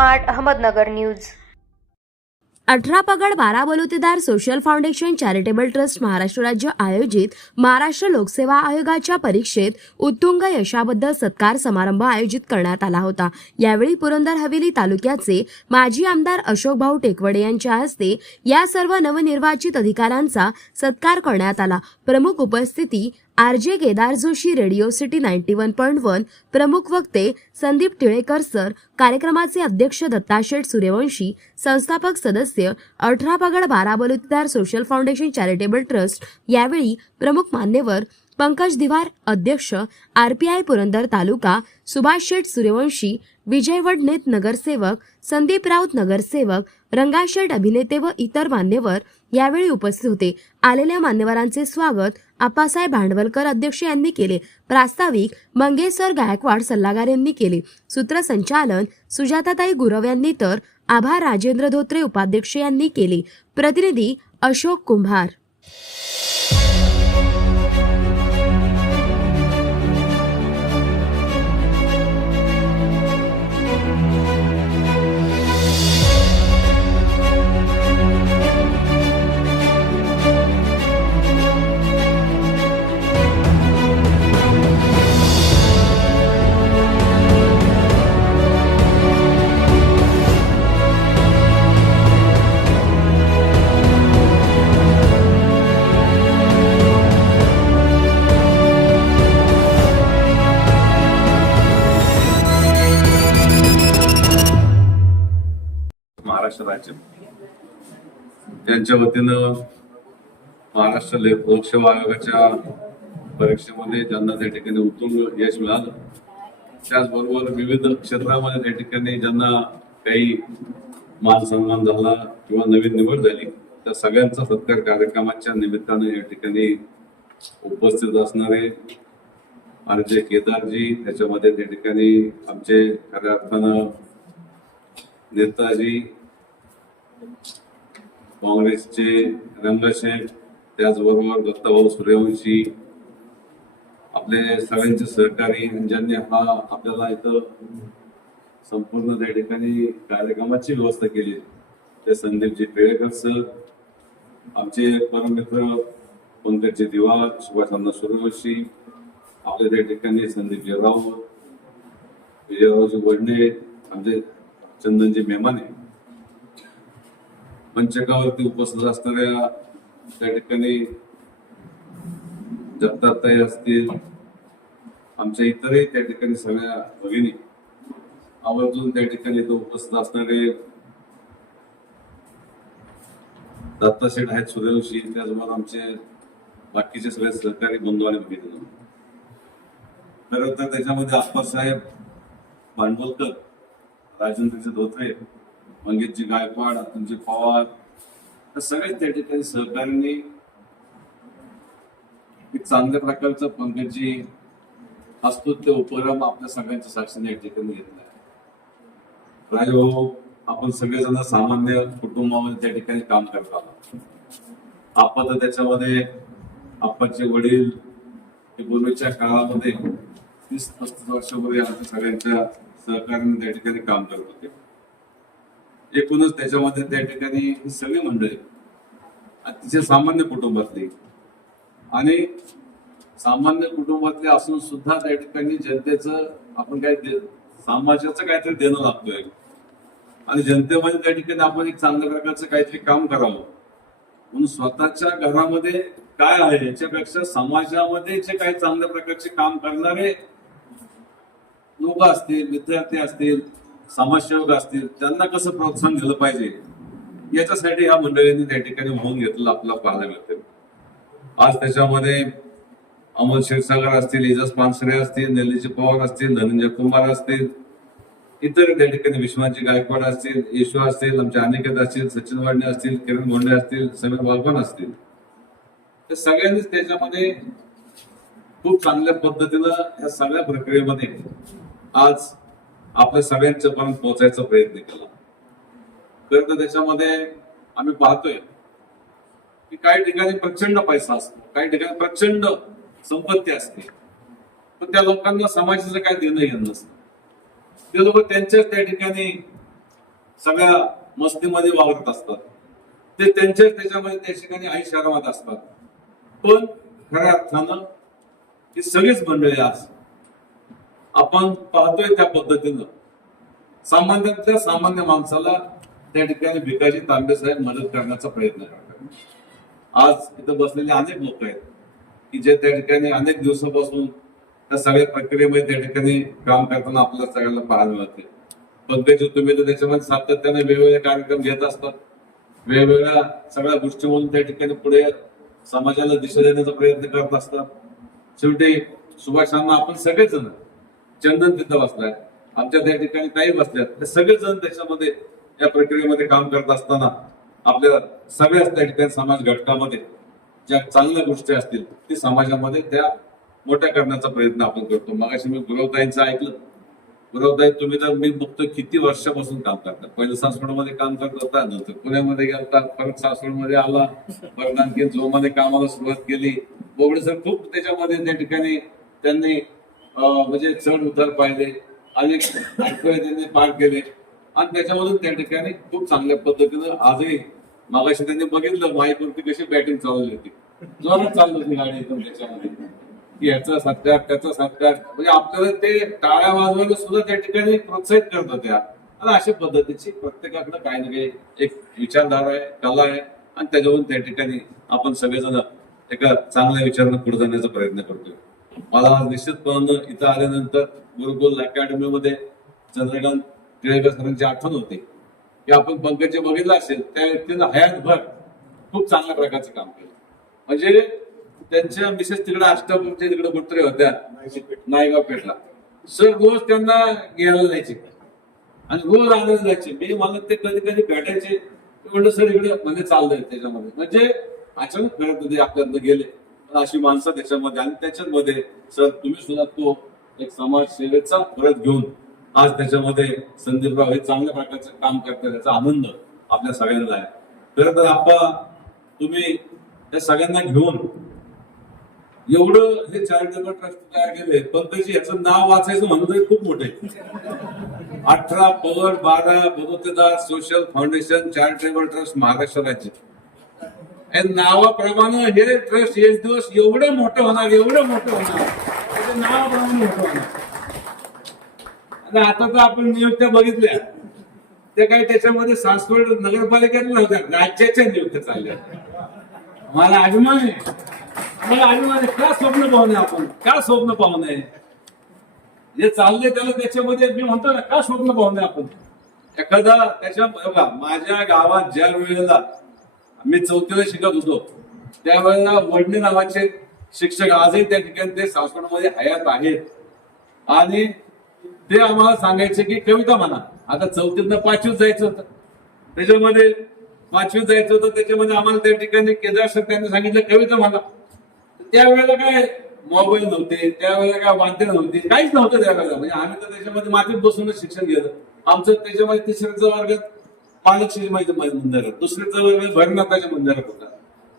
Smart Ahmednagar news. अठरा पगड बारा बलुतेदार social foundation charitable trust Maharashtra राज्य आयोजित महाराष्ट्र लोकसेवा आयोगाच्या परीक्षेत उत्तुंग यशाबद्दल सत्कार समारंभ आयोजित करण्यात आला होता. यावेळी पुरंदर हवेली तालुक्याचे माजी आमदार अशोक भाऊ टेकवडे यांच्या हस्ते या सर्व नवनिर्वाचित अधिकाऱ्यांचा सत्कार करण्यात आला. प्रमुख उपस्थिती R J Kedar Joshi radio city ninety one point one प्रमुख वक्ते संदीप टिळेकर सर कार्यक्रमाचे अध्यक्ष दत्ताशेठ सूर्यवंशी संस्थापक सदस्य अठरा पगड बारा बलुतेदार सोशल फाउंडेशन चॅरिटेबल ट्रस्ट यावेळी प्रमुख मान्यवर पंकज दिवार अध्यक्ष R P I Purandar taluka Subhash Sheth Suryavanshi Vijay Vadnet नगरसेवक संदीप राऊत नगरसेवक रंगाशेठ अभिनेते व इतर मान्यवर यावेळी उपस्थित होते. आलेल्या मान्यवरांचे स्वागत आप्पासाहेब भांडवलकर अध्यक्ष यांनी केले. प्रास्ताविक मंगेशर गायकवाड सल्लागार यांनी केले. सूत्रसंचालन सुजाताताई गुरव यांनी तर आभार राजेंद्र धोत्रे उपाध्यक्ष यांनी केले. प्रतिनिधी अशोक कुंभार. महाराष्ट्र राज्य. त्यांच्या वतीनं महाराष्ट्र लोकसेवा आयोगाच्या परीक्षेमध्ये ज्यांना त्या ठिकाणी उत्तुंग यश मिळालं त्याचबरोबर विविध क्षेत्रामध्ये त्या ठिकाणी ज्यांना काही मान सन्मान झाला किंवा नवीन निवड झाली त्या सगळ्यांचा सत्कार कार्यक्रमाच्या निमित्तानं या ठिकाणी उपस्थित असणारे आमचे केदारजी त्याच्यामध्ये त्या ठिकाणी आमचे खऱ्या अर्थानं नेताजी काँग्रेसचे रंगशेठ त्याचबरोबर दत्ताभाऊ सूर्यवंशी. आपले सगळ्यांचे सहकारी ज्यांनी हा आपल्याला इथं संपूर्ण त्या ठिकाणी कार्यक्रमाची व्यवस्था केली. ते संदीपजी पेळेकर सर आमचे परममित्र पंकजजी दिवा सुभाषांना सूर्यवंशी आपले त्या ठिकाणी संदीपजी राऊत विजयरावजी वडणे आमचे चंदनजी मेमाने. पंचकावरती उपस्थित असणाऱ्या त्या ठिकाणी जगताताई असतील आमच्या इतरही त्या ठिकाणी सगळ्या भगिनी आवर्जून त्या ठिकाणी तो उपस्थित असणारे दत्ताशेठ आहेत सूर्यवंशी त्याचबरोबर आमचे बाकीचे सगळे सहकारी बंधू आणि भगिनी. खरं तर त्याच्यामध्ये आप्पासाहेब भांडवलकर राजेंद्रजी धोत्रे मंगेशजी गायकवाड अतुलजी पवार या सगळे त्या ठिकाणी सहकार्याने एक चांगल्या प्रकारचं पंकजी असतो ते उपक्रम आपल्या सगळ्यांच्या साक्षीने या ठिकाणी घेतला आहे. राजभाऊ आपण सगळेजण सामान्य कुटुंबामध्ये त्या ठिकाणी काम करत आहोत. आपण तर त्याच्यामध्ये आपाचे वडील हे पूर्वीच्या काळामध्ये तीस पस्तीस वर्षापूर्वी आमच्या सगळ्यांच्या सहकार्याने त्या ठिकाणी काम करत होते. एकूणच त्याच्यामध्ये त्या ठिकाणी सगळी मंडळी अतिशय सामान्य कुटुंबातली. आणि सामान्य कुटुंबातले असून सुद्धा त्या ठिकाणी जनतेचं आपण काय समाजाचं काहीतरी देणं लागतोय. आणि जनतेमध्ये त्या ठिकाणी आपण एक चांगल्या प्रकारचं काहीतरी काम करावं. म्हणून स्वतःच्या घरामध्ये काय आहे याच्यापेक्षा समाजामध्ये जे काही चांगल्या प्रकारचे काम करणारे लोक असतील विद्यार्थी असतील समाजसेवक असतील त्यांना कसं प्रोत्साहन दिलं पाहिजे? याच्यासाठी या मंडळींनी त्या ठिकाणी होऊन घेतलं आपल्याला पाहायला मिळते आज त्याच्यामध्ये अमोल क्षीरसागर असतील इजस पानसरे असतील नेल्लीजी पवार असतील धनंजय कुमार असतील इतर त्या ठिकाणी विश्वनाथजी गायकवाड असतील येशू असतील आमचे अनिकेत असतील सचिन वाडणे असतील किरण गोंडे असतील समीर बागवान असतील. तर सगळ्यांनीच त्याच्यामध्ये खूप चांगल्या पद्धतीनं या सगळ्या प्रक्रियेमध्ये आज आपल्या सगळ्यांच्या पर्यंत पोहोचायचा प्रयत्न केला. खर तर त्याच्यामध्ये आम्ही पाहतोय की काही ठिकाणी प्रचंड पैसा असतो काही ठिकाणी प्रचंड संपत्ती असते. पण त्या लोकांना समाजाचं काय देणं घेणं नसतं. ते लोक त्यांच्याच त्या ठिकाणी सगळ्या मस्तीमध्ये वावरत असतात. ते त्यांच्याच त्याच्यामध्ये त्या ठिकाणी आई शहरात असतात. पण खऱ्या अर्थानं ही सगळीच मंडळी असतात आपण पाहतोय त्या पद्धतीनं. सामान्यातल्या सामान्य माणसाला त्या ठिकाणी भिकाजी तांबे साहेब मदत करण्याचा प्रयत्न करतात. आज इथं बसलेले अनेक लोक आहेत की जे त्या ठिकाणी अनेक दिवसापासून त्या सगळ्या प्रक्रियेमध्ये त्या ठिकाणी काम करताना आपल्याला सगळ्यांना पाहायला मिळते. पंकज तुम्ही तर त्याच्यामध्ये सातत्याने वेगवेगळे कार्यक्रम घेत असतात. वेगवेगळ्या सगळ्या गोष्टी म्हणून त्या ठिकाणी पुढे समाजाला दिशा देण्याचा प्रयत्न करत असतात. शेवटी सुभाषांना आपण सगळेजण चंदन तिथं बसलाय आमच्या त्या ठिकाणी काही बसल्यात. ते सगळेजण त्याच्यामध्ये या प्रक्रियेमध्ये काम करत असताना आपल्या सगळ्याच त्या ठिकाणी समाज घटकामध्ये ज्या चांगल्या गोष्टी असतील ती समाजामध्ये त्या मोठ्या करण्याचा प्रयत्न आपण करतो. मगाशी मी गुरवताईंचं ऐकलं. गुरवताई तुम्ही तर मी बघतो किती वर्षापासून काम करता. पहिलं सासवडमध्ये काम करत होता नंतर पुण्यामध्ये गेलता परत सासवडमध्ये आला परत आणखी जोमध्ये कामाला सुरुवात केली. बोबडे सर खूप त्याच्यामध्ये त्या ठिकाणी त्यांनी म्हणजे चढ उतार पाहिले अनेक त्यांनी पार केले. आणि त्याच्यामधून त्या ठिकाणी खूप चांगल्या पद्धतीनं आजही मागाशी त्यांनी बघितलं माईपुरती कशी बॅटिंग चालवली होती. जोरात चालली होती गाडी एकदम त्याच्यामध्ये. याचा सत्कार त्याचा सत्कार. म्हणजे आपल्याला ते टाळ्या वाजवायला सुद्धा त्या ठिकाणी प्रोत्साहित करत होत्या. आणि अशा पद्धतीची प्रत्येकाकडे काही ना काही एक विचारधारा आहे कला आहे. आणि त्याच्यावरून त्या ठिकाणी आपण सगळेजण एका चांगल्या विचारानं पुढे जाण्याचा प्रयत्न करतोय. मला आज निश्चितपणानं इथं आल्यानंतर गुरुकुल अकॅडमीमध्ये चंद्रकांत टिळेकर सरांची आठवण होती. की आपण पंकज जे बघितलं असेल त्या व्यक्तीनं हयातभर खूप चांगल्या प्रकारचं काम केलं. म्हणजे त्यांच्या मिसेस तिकडे अष्टापूरच्या तिकडे कुठतरी होत्या. नायगाव पेठला. सर रोज त्यांना घ्यायला जायचे. आणि रोज आणायला जायचे. मी मला ते कधी कधी भेटायचे. म्हणलं सर इकडे. म्हणजे चाललंय त्याच्यामध्ये. म्हणजे अचानक घरात ते गेले. अशी माणसं त्याच्यामध्ये आणि त्याच्यामध्ये सर तुम्ही सुद्धा तो एक समाजसेवेचा परत घेऊन आज त्याच्यामध्ये संदीपराव हे चांगल्या प्रकारचं काम करतात त्याचा आनंद आपल्या सगळ्यांना आहे. खरं तर आपण तुम्ही त्या सगळ्यांना घेऊन एवढं हे चॅरिटेबल ट्रस्ट तयार केले पण त्याची याचं नाव वाचायचं म्हणलं खूप मोठे अठरा पवर बारा बदोतेदार social foundation charitable trust Maharashtra राज्य. नावाप्रमाणे हे ट्रस्ट एक दिवस एवढं मोठं होणार एवढं मोठं होणार. त्याच्या नावाप्रमाणे मोठं होणार. आता तर आपण नियुक्त्या बघितल्या. त्या काही त्याच्यामध्ये सासवड नगरपालिकेतल्या होत्या राज्याच्या नियुक्त्या चालल्या. मला अभिमान आहे. मला अभिमान आहे. का स्वप्न पाहू नये आपण? का स्वप्न पाहू नये? जे चाललंय त्याला त्याच्यामध्ये मी म्हणतो ना का स्वप्न पाहू नये आपण? एखादा त्याच्या बघा माझ्या गावात ज्या वेळेला मी चौथीला शिकत होतो. त्यावेळेला वडणे नावाचे शिक्षक आजही त्या ठिकाणी ते सासवडमध्ये हयात आहेत. आणि ते आम्हाला सांगायचे की कविता म्हणा. आता चौथीतनं पाचवीत जायचं होतं. त्याच्यामध्ये पाचवीत जायचं होतं. त्याच्यामध्ये आम्हाला त्या ठिकाणी केदार सर त्यांनी सांगितलं कविता म्हणा. त्यावेळेला काय मोबाईल नव्हते त्यावेळेला काय वाद्य नव्हती काहीच नव्हतं त्यावेळेला. म्हणजे आम्ही तर त्याच्यामध्ये मातीत बसूनच शिक्षण घेतलं आमचं त्याच्यामध्ये तिसऱ्याच्या वर्गात पालकश्री माहिती मंदिरात दुसऱ्याचा वर्ग भरनाथाच्या मंदिरात होता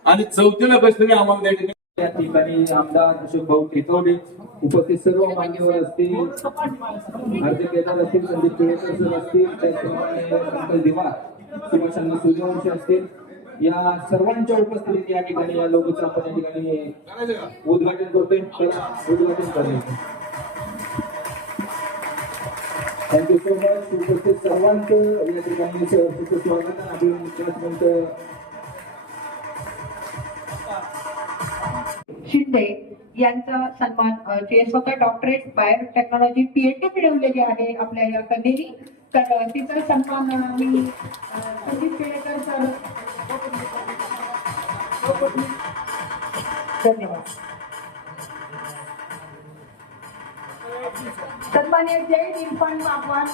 आणि चौथीला बसलेले आम्हाला त्या ठिकाणी या ठिकाणी आमदार अशोक भाऊ टिकवडे उपस्थित सर्व मान्यवर असतील. अर्ज केदार असतील संदीप टिळेकर सर असतील त्याचप्रमाणे पंकज दिवार सुभाषांना सूर्यवंशी असतील. या सर्वांच्या उपस्थितीत या ठिकाणी या लोकचं आपण या ठिकाणी उद्घाटन करतोय. उद्घाटन करूया थँक्यू सो मच उपस्थित सर्वांचं या ठिकाणी सहर्षित स्वागत आहे. आपण शिंदे यांचा सन्मान जे स्वतः doctorate biotechnology P H D मिळवलेली आहे आपल्या या कन्येनी. तर तिचा सन्मान मी संदीप केळेकर सर धन्यवाद. सन्मान्य जय निलपण बागवान